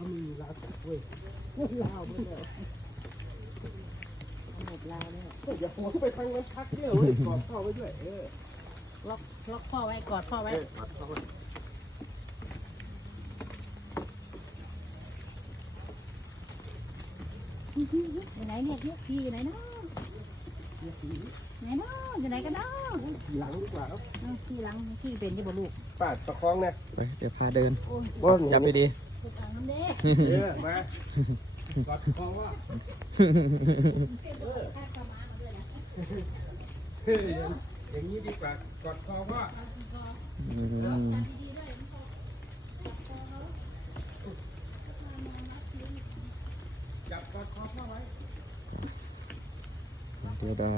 เขามีลาวจัดเว้ยลาวไม่ได้หมดลาวแล้วอย่าหัวไปทางนั้นคักเนี่ยเว้ยกอดเข้าไว้ด้วยเออล็อกล็อกพ่อไว้กอดพ่อไว้เออกอดเข้าไว้อยู่ไหนเนี่ยพี่พี่อยู่ไหนเนาะเนี่ไหนเนาะอยู่ไหนกันเนาะสีหลังดีกว่าครับขี่หลังพี่เป็นที่บ่ลูกป้าประคองนะไปเดี๋ยวพาเดินจับไปดี เออมากอดคอว่าเฮ้ยอย่างนี้ดีกว่ากอดคอว่าจับกอดคอพ่อไว้เดียวได้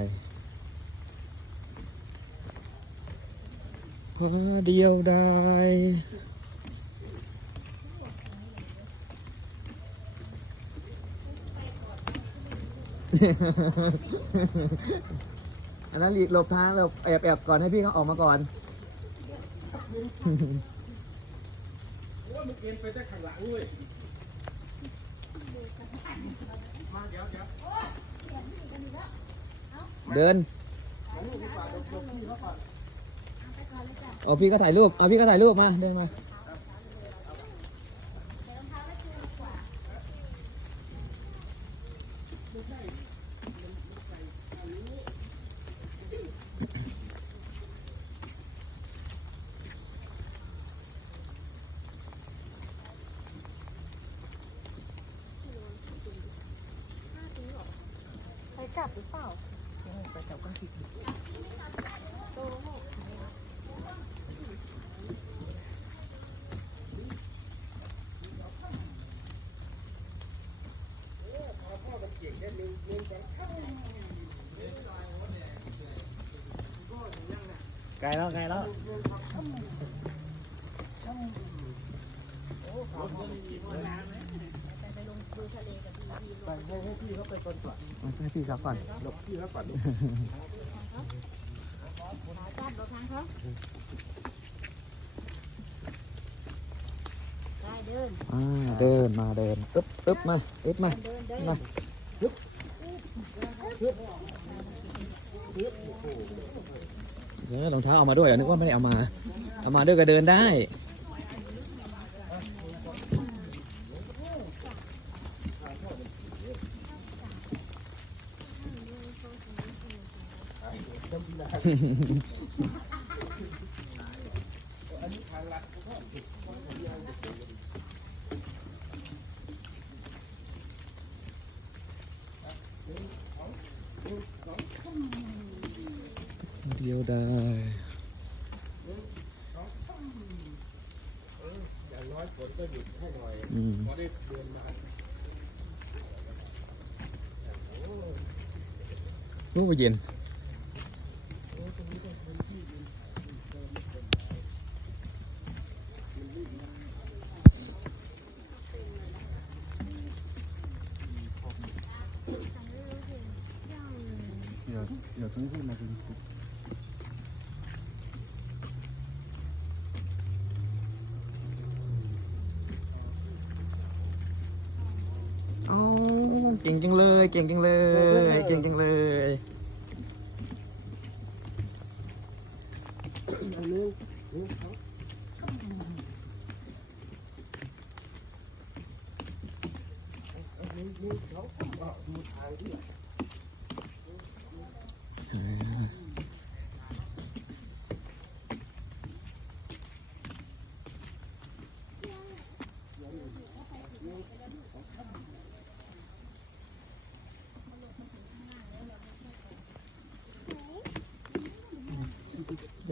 พาเดียวได้ อันนั้นหลีกหลบทางเราแอบแอบก่อนให้พี่เขาออกมาก่อนโอ้ยมันเอ็นไปได้ข้างหลังเว้ยมาเดี๋ยวเดี๋ยวเดินเอาพี่ก็ถ่ายรูปเอาพี่ก็ถ่ายรูปมาเดินมา หรือเปล่าไปกลับก็ผิดไกลแล้วไกลแล้ว ไป ให้ให้พี่เขาไปก่อนก่อนให้พี่ครับก่อนหลบพี่เขาก่อนลูกขาจับราทางเขาได้เดินอ่าเดินมาเดินอึ๊บอึ๊บมาอึ๊บมาเดินเดินมาเออรองเท้าเอามาด้วยเหรอนึกว่าไม่ได้เอามา เอามาด้วยก็เดินได้ เดียวได้ giờ giờ tới khi mà mình Oh, เก่งจังเลย เก่งจังเลย เก่งจังเลยเอา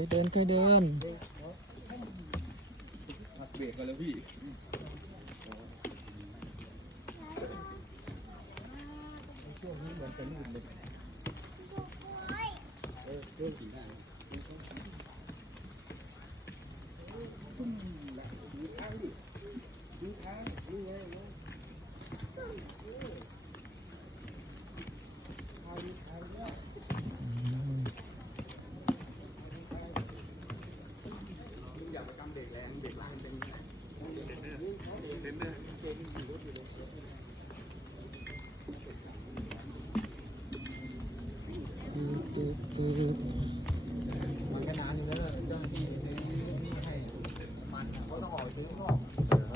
เดินเดินค่อยเดินพักเบรกกันแล้วพี่ช่วงนี้เหมือนจะลื่นเลยเออเรื่องสีหน้า มันก็นานอยู่แล้วเจ้าหน้าที่นี่ให้มันเขาต้องออกซื้อข้อ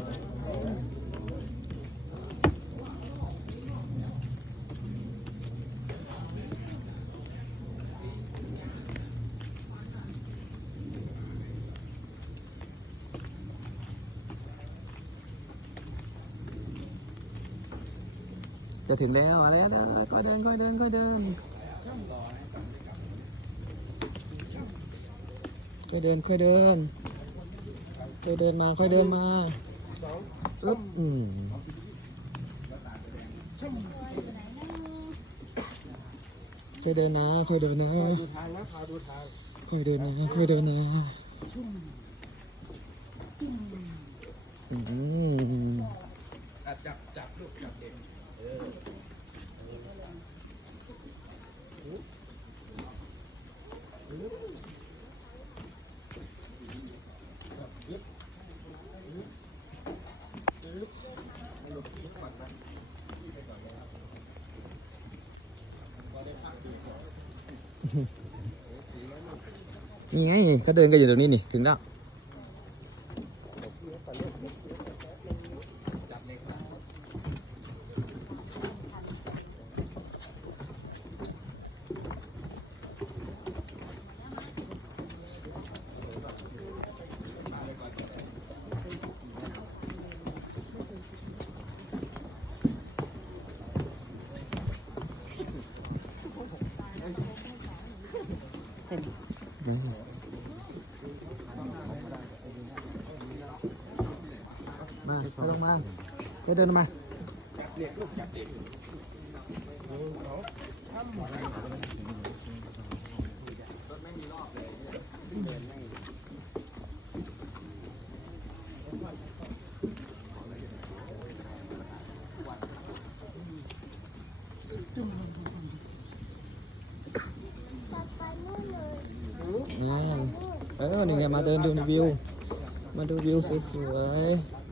จะถึงแล้วอะไรเดินค่อยเดินค่อยเดินค่อยเดินค่อยเดินค่อยเดินค่อยเดินมาค่อยเดินมาอึ๊บอืมค่อยเดินนะค่อยเดินนะดูทางนะพาค่อยเดินนะค่อยเดินนะอืมอะจับจับลูกจับเด็ก นี่ไงเขาเดินกันอยู่ตรงนี้นี่ ถึงแล้ว มาเขาลงมาเขาเดินมา เด็กลูกจับเด็กเออเขา อ่าเออหนี่งมาเดินดูวิว มาดูวิวสวย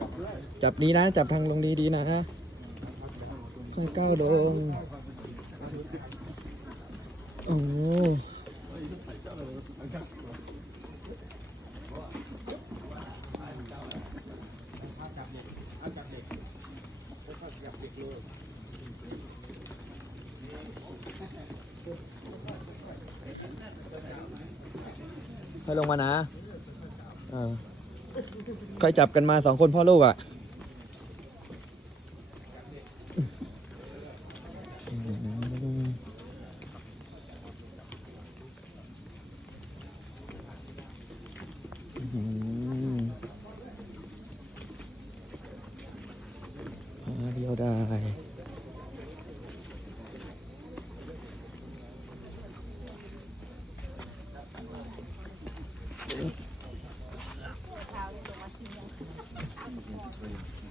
ๆ จับดีนะ จับทางลงดีๆนะค่อยก้าวลงโอ้โค่อยลงมานะ เออค่อยจับกันมาสองคนพ่อลูกอะ อืมอ่าเดียวได้ เดี